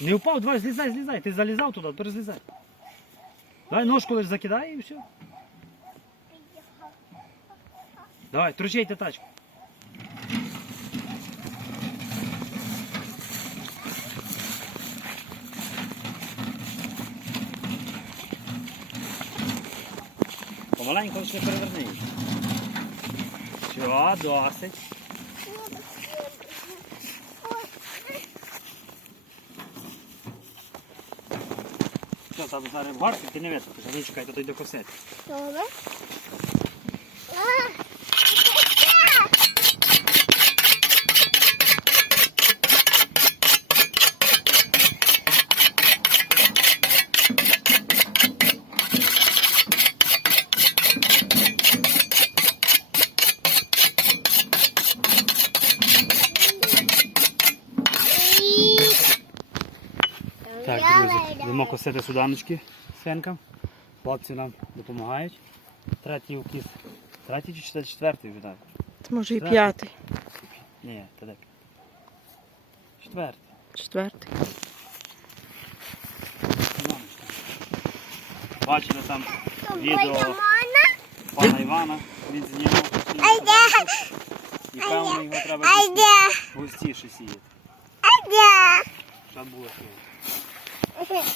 Не впав, давай, злізай, злізай. Ти залізав туди, тепер злізай. Давай ножку лиш закидай і все. Давай, тручайте тачку. Помаленьку лише переверни. Все, досить. Все, там зараз варки, ти не висипиш, а ну чекай, то той до косети. Добре. Так, йдемо суданочки свинкам. Хлопці нам допомагають. Третій укіс. Третій чи четвер- четвертий так? Це може і Так. п'ятий, Ні, то де? Четвертий. четвертий. Бачили там відео пана Івана. Він знімав. Айде. І певно його треба Айде. густіше сіяти. Айде. Щоб було сіяти.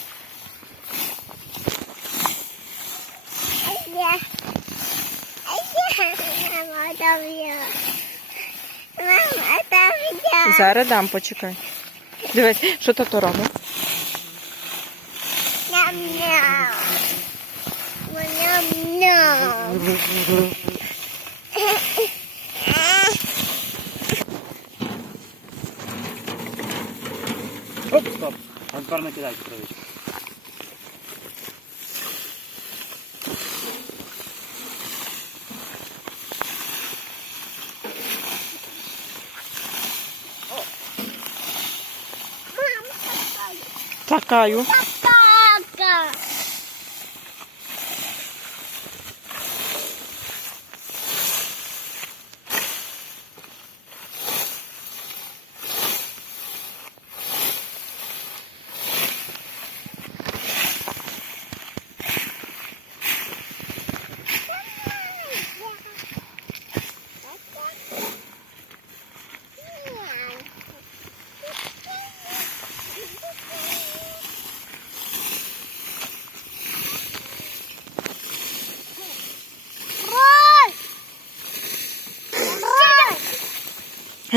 Айде. Айде. Мама, там я. Мама, там я. Зараз дам, почекай. Дивись, що то робить? Ням-ням. Ням-ням. Оп, стоп. А тепер накидайте травичку. Caiu.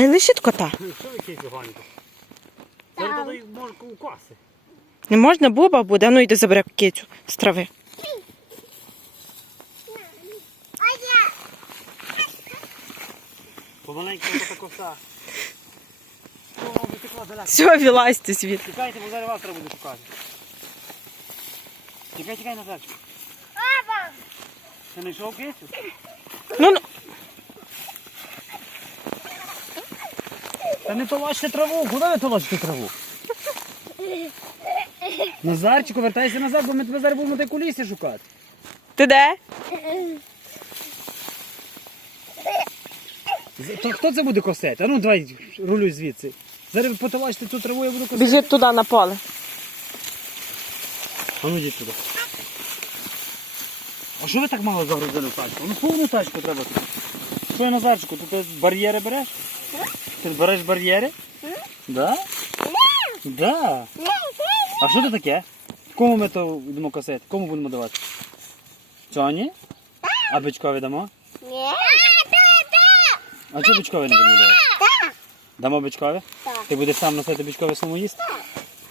Гай лишить кота. Що ви кейси гоните? Зараз туди можна. Не можна, буба буде. А ну йди забери кицю з трави. Айде. Помаленьку така коса. Все, вилазьте звідти. Тікайте, бо зараз вас треба буде шукати. Тікай, тікай назад. Ти не йшов кейсу? Ну, ну. Та не толочте траву, куди ви толочите траву? Назарчику, вертайся назад, бо ми тебе зараз будемо таку лісі шукати. Ти де? То хто це буде косити? А ну давай рулюй звідси. Зараз ви потолочите цю траву, я буду косити. Біжить туди на поле. А ну йдіть туди. А що ви так мало загрузили в тачку? Ну повну тачку треба. Що я Назарчику, тут ти бар'єри береш? Ти береш бар'єри? Да? Да. А що це таке? Кому ми то будемо косити? Кому будемо давати? Соні? А бичкові дамо? Ні. А чого бичкові не будемо давати? Дамо бичкові? Ти будеш сам носити бичкові самому їсти?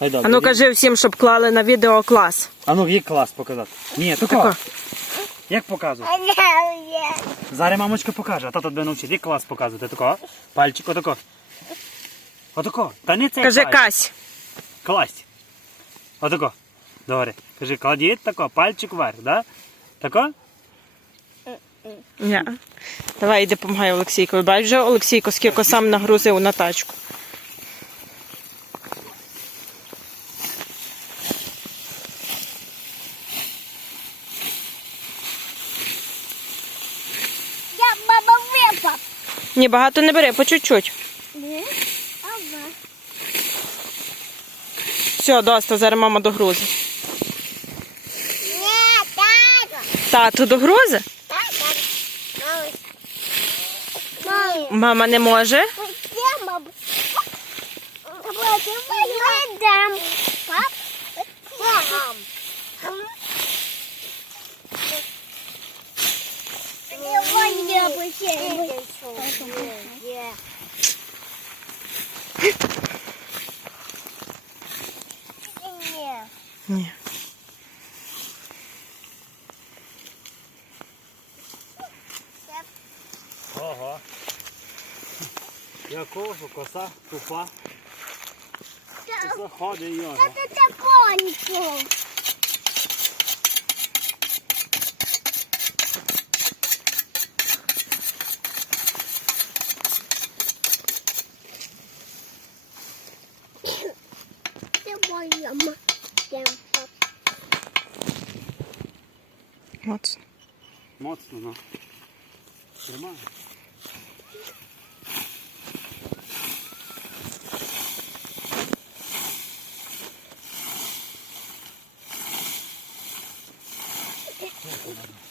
Добре. А ну кажи всім, щоб клали на відео клас. А ну є клас показати. Ні, тако. Тако. Як показувати? Зараз мамочка покаже, а тато тебе навчить. Як клас показувати? Тако. Пальчик отако. Отако. Та не це Кажи. Кась. Класть. Отако. Добре. Кажи, кладіть тако, пальчик вверх, да? Тако? Ні. Давай йди допомагай Олексійкові. Бач вже Олексійко, скільки сам нагрузив на тачку. Ні, багато не бери, по чуть-чуть. Ні. Ага. Все, доста, зараз мама догрузи. Ні, тато. Тату догрузи? Мама не може. Нет. Ні. Ого. Якого коса тупа. Заходить його. Это топоньку. Це Моцно, тримає. Тримай. Мама,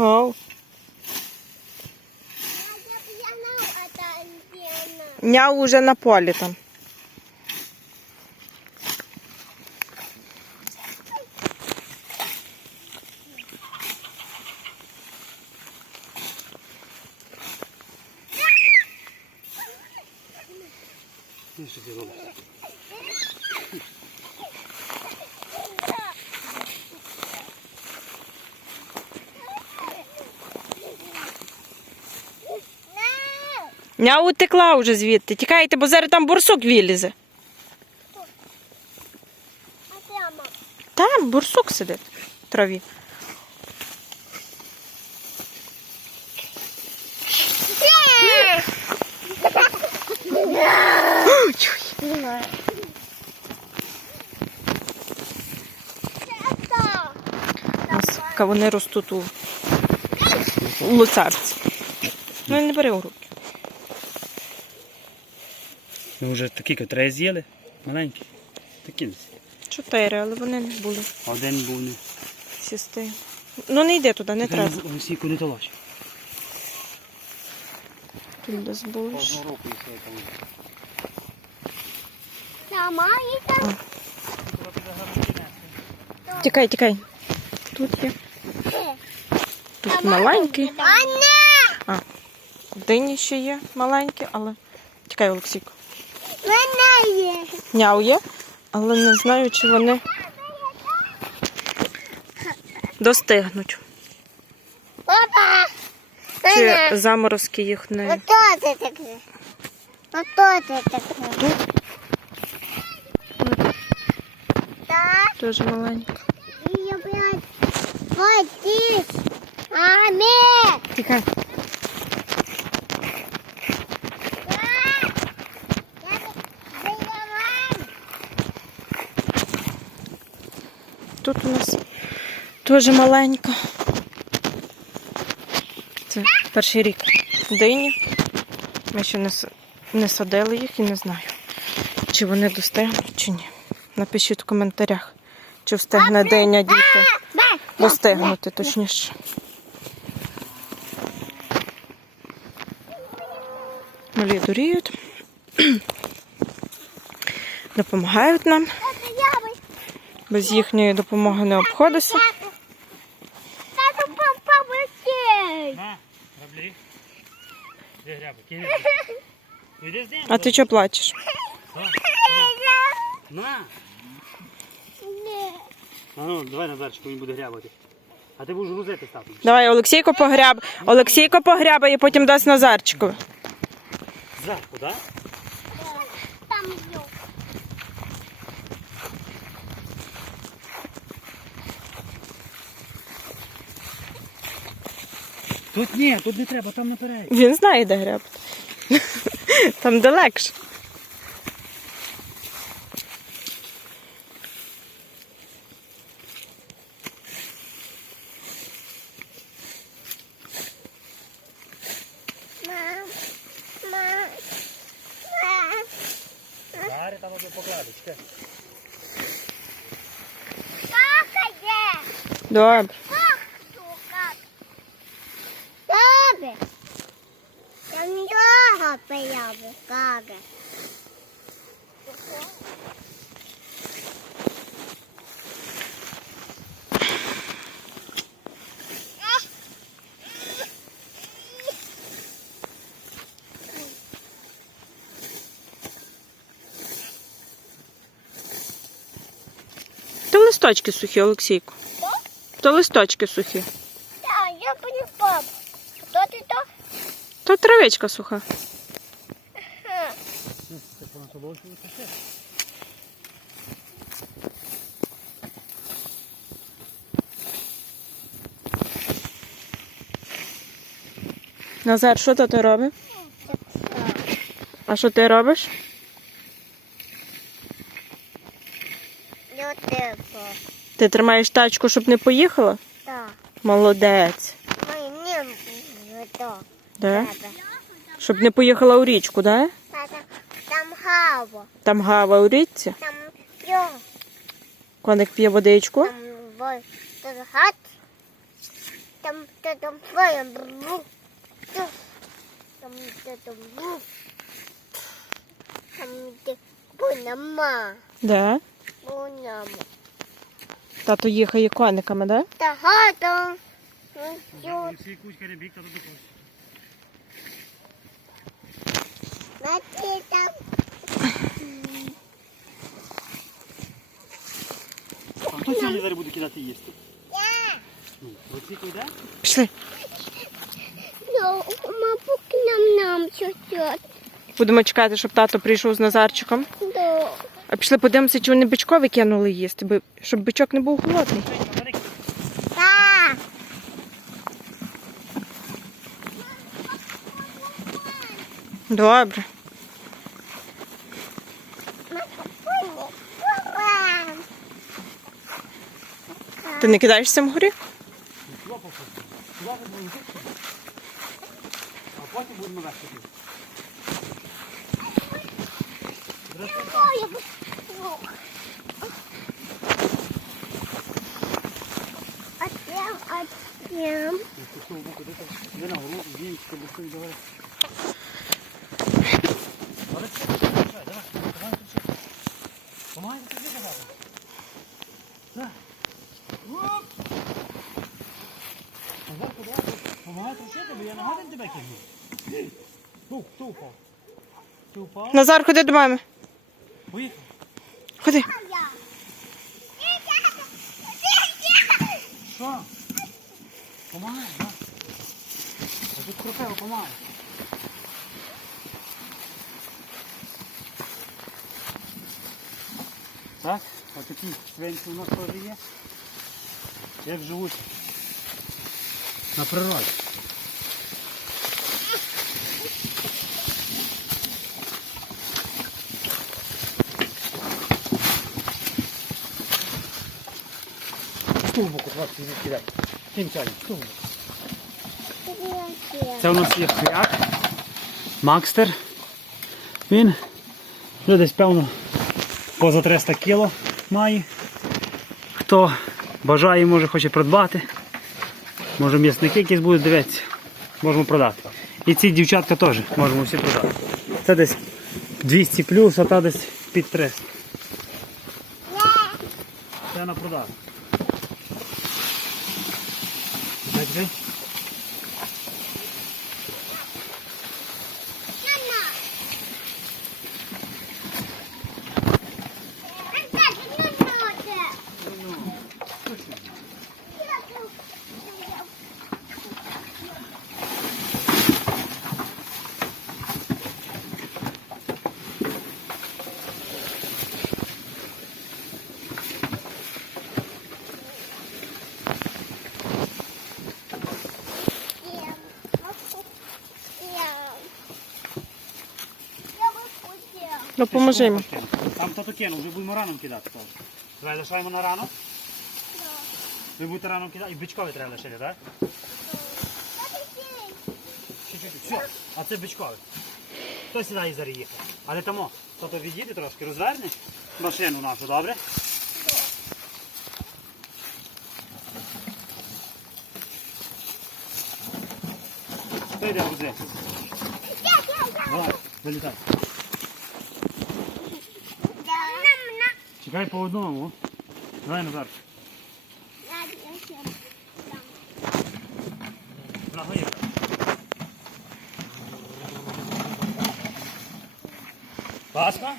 Оу. а я пьяна, а та антенна. Няу уже на полі там. Ну, що ти робиш? Няу утекла вже звідти. Тікайте, бо зараз там бурсук вилізе. А. Там бурсук сидить в траві. Кавуни ростуть у, луцарці. Ну не бери у руки. Ми вже такі котре з'їли. Маленькі. Такі десь. Чотири, але вони не були Один був не. сісти. Ну не йди туди, не треба. Усі куди толочі. Тут десь були. Там. Тікай, тікай. Тут є. Тут маленький. Анна! Дині ще є маленькі, але. Тікай, Олексійко. Вона є. Але не знаю, чи вони достигнуть. Папа! Чи заморозки їх не. Ото це таке. Ото це таке. Так, Дуже маленькі. і я блядь. Аме! Тікай. Тут у нас теж маленька. Це перший рік дині. Ми ще не, не садили їх і не знаю, чи вони достигнуть, чи ні. Напишіть в коментарях, чи встигне диня діти достигнути, точніше. Малі дуріють. Допомагають нам. Без їхньої допомоги не обходиться. Тату, папа, быстрей! На, граблі. Де гряби? Кидай. Іди з ним. А ти чого плачеш? На. А ну, давай Назарчику, він буде грябати. А ти будеш грузити тату. Давай, Олексійко погряб. Олексійко погрябає, потім дасть Назарчикові. Зверху, так? Там йо. Тут ні, тут не треба, там наперед. Він знає, де гребти. Там де легше. Там буде покладочка. Добре. Сука. Добре. Там його появи, кага. То листочки сухі, Олексійку. То листочки сухі. Так, я поняв пап. Хто ти то? То травичка суха. Назар, що то ти робиш? А що ти робиш? Я типу. Ти тримаєш тачку, щоб не поїхала? Так. Молодець. Мені не то. Да? Щоб не поїхала у річку, да? Там гава, Там гава у річці. там п'ю, Коник п'є водичку. там бой, тут гад, там та там твоє бру, ту, там та там бру, там де бунама, Да? бунама. Тато їхає кониками, да? Та гада, Всі кучка не бік, то тут якось. Мати А хто сьогодні зараз буде кидати їсти? я, Ну? Пішли. ну, нам нам чуть-чуть, Будемо чекати, щоб тато прийшов з Назарчиком. до, А пішли подивимося, чи вони бичкові кинули їсти, щоб бичок не був голодний. та, Добре. Ти не кидаєшся вгорі? А потім будемо вести. Назар, ходи до мами. Поїхав. Ходи. Що? Помагай, да. А тут крупево, помагай. Так, отакі свинці у нас теж є. Як живуть на природі. Ту боку, хлопці, не кидай. Кінь чай, в ту боку. Це у нас є хряк, Макстер. Він вже десь певно поза 300 кіло має. Хто бажає, може хоче придбати. Може м'ясники якісь будуть дивитися, можемо продати. І ці дівчатка теж можемо всі продати. Це десь 200 плюс, а та десь під 300. Це на продажу. Так, так. Ну, йому. Там хто то кинув, вже будемо раном кидати. Давай лишаємо на рано. Ви будете раном кидати. І бичкові треба лишити, так? Чуть-чуть. Все. А це бичкові. Хто сідає зараз їхати? Але тому, хто то відійде трошки, розвернеш машину нашу, добре? Хто йде грузи? Давай, вилітай. Чекай по одному. Давай назад. Ласка?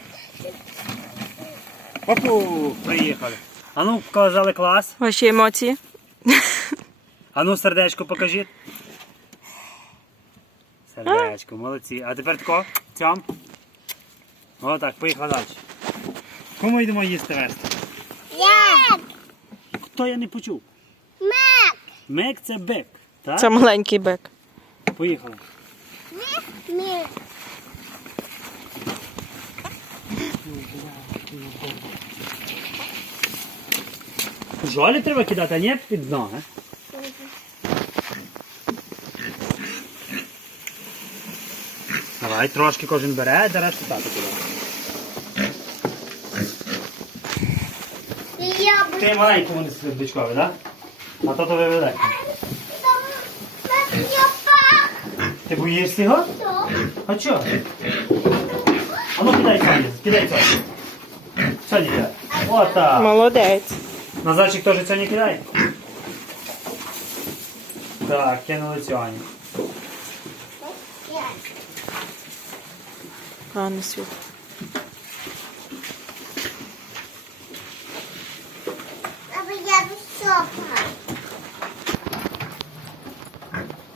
Опу, приїхали. А ну, показали клас. Ваші емоції? А ну, сердечко покажіть. Сердечко, молодці. А тепер тако, цьом. Отак, поїхали далі. Кому йдемо їсти вести? Хто я не почув? Мек Мек це бек. Так? Це маленький бек. Поїхали. Мек. Жолі треба кидати, а не під дно, а? Давай, трошки кожен бере, де решту тато кидає. Ти маленькому не сердечковий, так? А то то ви велике. Ти боїшся його? А чого? А ну кидай Соня, кидай Соня. Соня кидай. Отак. Молодець. Назарчик теж Соня кидає? Так, кинули Соню. Гарний світ.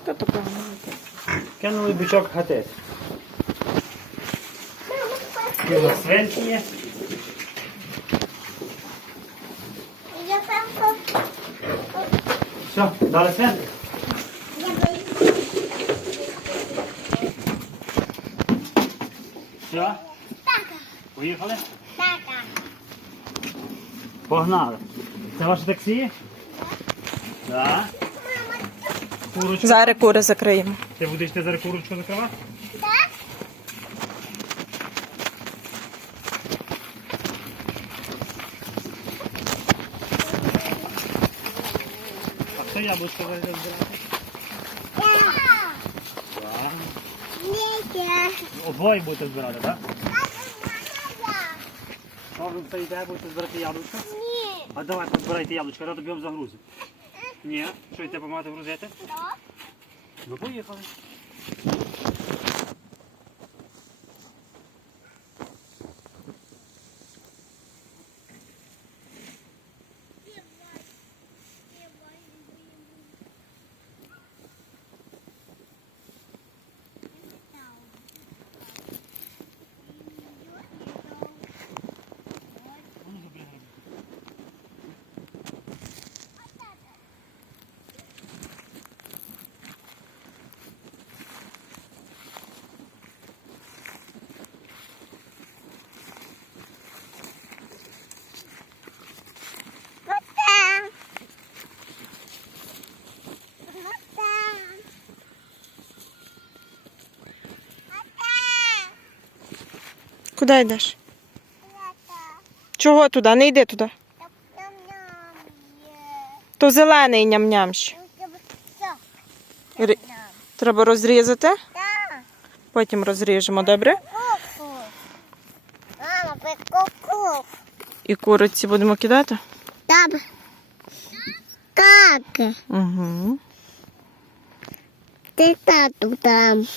Та то погано. Кинули бичок гатець. Кинули свинки є. Все, дали свинки. Все, поїхали. Так. Погнали. Це ваше таксі? Так. Курочку. Зараз кури закриємо. Ти будеш ти зараз курочку закривати? А хто яблучко зараз збирати? Так. Обоє будете збирати, так? Що ви стоїте, будете збирати яблучко? А давай позбирайте яблучко, я тобі вам загрузив. Ні, що йти помагати грузити? Ну поїхали. Куди йдеш? Чого туди? Не йди туди. То зелений ням-нямщ. Ри- Треба розрізати, потім розріжемо, добре? Мама, прикол. І куриці будемо кидати. Там. Как? Угу. Ты тату там.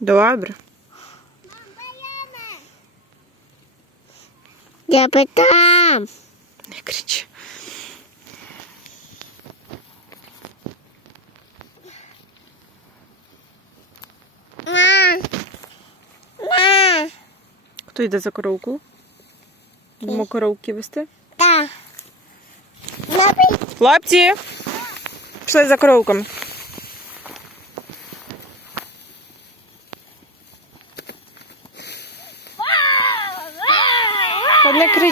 Добре. Я там. Не кричи. На. На. Хто йде за коровку? Будемо коровки вести. Да. Хлопці, пішли за коровками.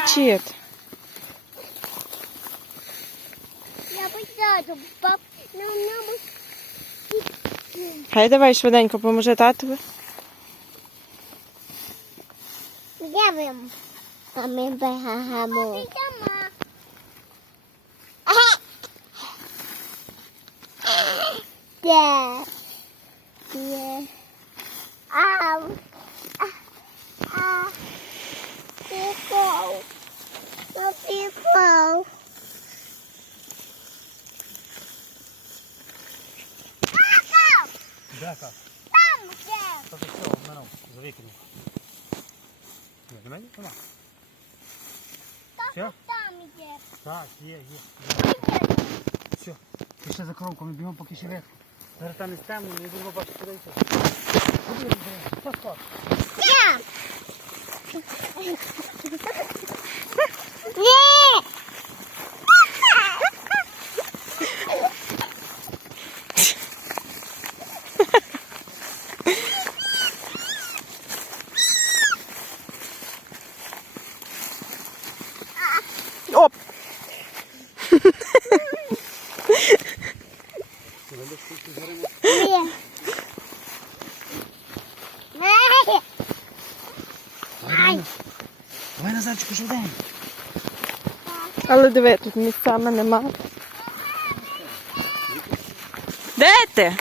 Та не кричіть. Я посяду, пап. Нам нам Хай давай швиденько поможи татові. Де ви? А ми бегаємо. Підемо. Де? Де? Ау. А. А. Піков. Ну, піков. Піков. Там де? Та ти що, мене за. Ні, до мене? Все? Там є. Так, є, є. Все. Пішли за коровками, бігом поки ще ветку. Зараз там не темно, не будемо бачити куди йти. Куди йти? Сход? Я. Ні. Оп! Ні. Ні. Давай, Назарчику. Але диви, тут місцями нема. Де ти?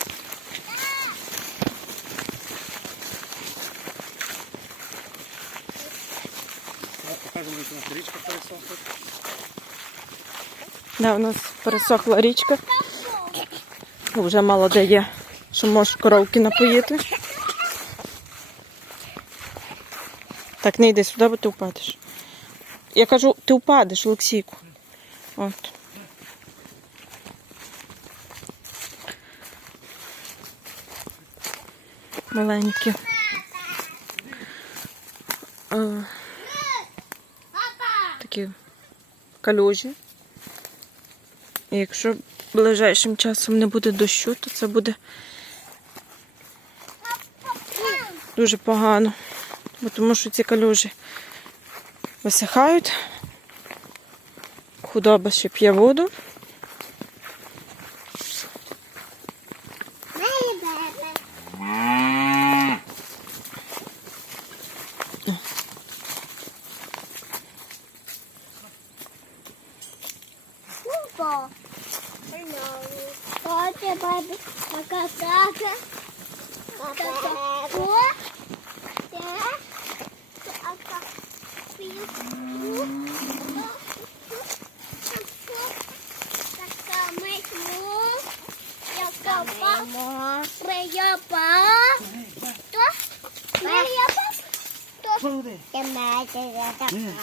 Да, у нас пересохла річка. Вже мало де є, що можеш коровки напоїти. Так, не йди сюди, бо ти впадеш. Я кажу, ти впадеш, Олексійку. От. Маленькі. Е, такі калюжі. І якщо ближайшим часом не буде дощу, то це буде дуже погано. Бо тому що ці калюжі висихають. Худоба ще п'є воду. Папа. Хоче бабі какасака. Какасаку. Так. Ака. Піку. Така митьму. Яка па. Прияпа. То. Прияпа. То. Ходи. Я маю така. Ні.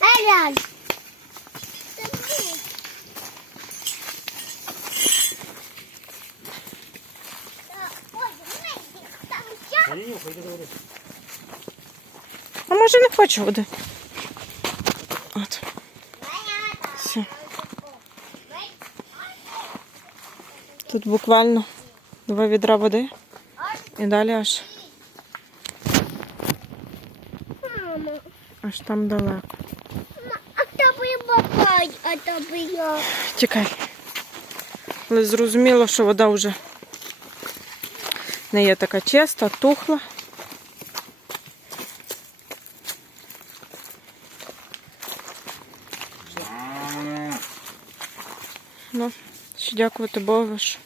Алан. Та ні, пойди до води. А може не хоче води. От. Все. Тут буквально два відра води і далі аж, Мама, аж там далеко. а тобі бабай, а тобі я. Тікай. Але зрозуміло, що вода вже не є така чиста, тухла. Ну, ще дякувати Богу, що-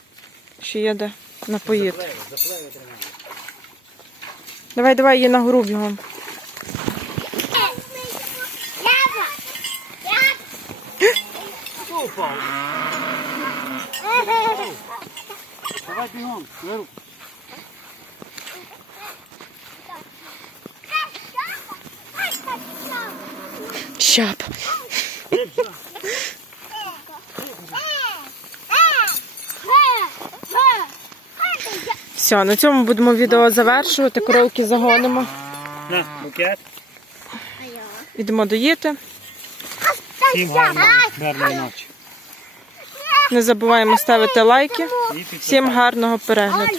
є де напоїти. Давай, давай її на гору бігом. Ява! Хто впав? Давай Виру. Все, на цьому будемо відео завершувати. Коровки загонимо. На, букет. Ідемо доїти. Всім гарної, ночі. Не забуваємо ставити лайки. Всім гарного перегляду.